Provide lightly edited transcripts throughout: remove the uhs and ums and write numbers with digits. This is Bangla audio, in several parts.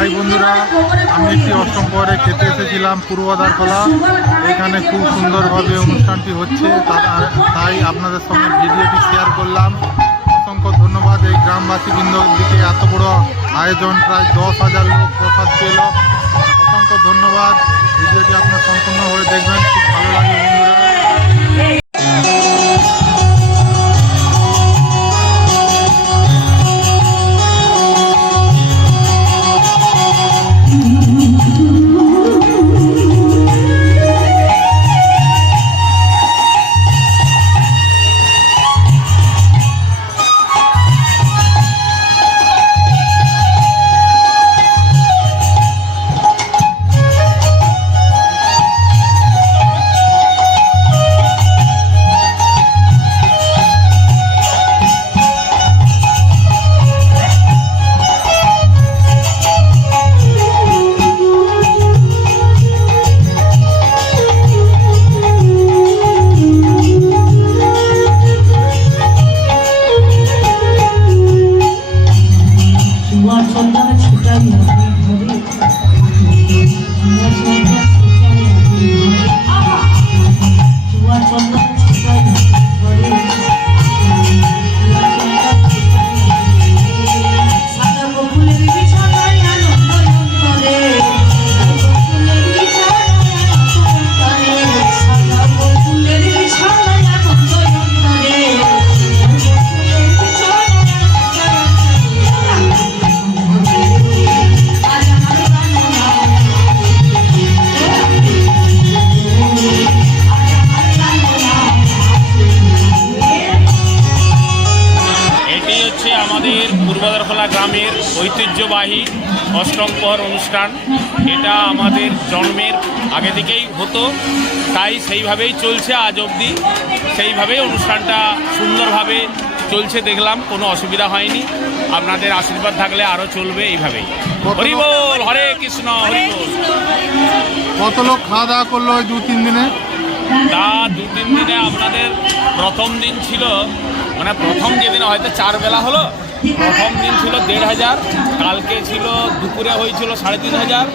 হাই বন্ধুরা, আমি একটি অষ্টম পরে খেতে এসেছিলাম পূর্বদারখোলা। এখানে খুব সুন্দরভাবে অনুষ্ঠানটি হচ্ছে, তাই আপনাদের সঙ্গে ভিডিওটি শেয়ার করলাম। অসংখ্য ধন্যবাদ এই গ্রামবাসীবৃন্দর দিকে। এত বড় আয়োজন, প্রায় 10,000 লোক প্রসাদ পেল। অসংখ্য ধন্যবাদ। ভিডিওটি আপনার সম্পূর্ণভাবে দেখবেন, খুব ভালো লাগে বন্ধুরা। আমাদের পূর্বদারখোলা গ্রামের ঐতিহ্যবাহী অষ্টম প্রহর অনুষ্ঠান। এটা আমাদের জন্মের আগে থেকেই হতো, তাই সেইভাবেই চলছে আজ অবধি। সেইভাবেই অনুষ্ঠানটা সুন্দরভাবে চলছে, দেখলাম কোনো অসুবিধা হয়নি। আপনাদের আশীর্বাদ থাকলে আরও চলবে এইভাবেই। হরি বল, হরে কৃষ্ণ, হরি বল। কত লোক খাওয়া দাওয়া করলো ওই 2-3 দিনে? তা 2-3 দিনে আপনাদের প্রথম দিন ছিল, মানে প্রথম যেদিন হয়তো 4 বেলা হলো, প্রথম দিন ছিল 1,500, কালকে ছিল দুপুরে হয়েছিল 3,500,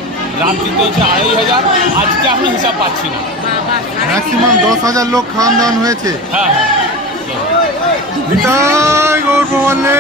রাত্রিতে হচ্ছে 2,500। আজকে এখন হিসাব পাচ্ছি না, ম্যাক্সিমাম 10,000 লোক খাওয়ান দাওয়ান হয়েছে। হ্যাঁ বিদায় গৌর প্রমাণে।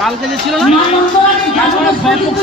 কালকে যে ছিল না, ব্যাপক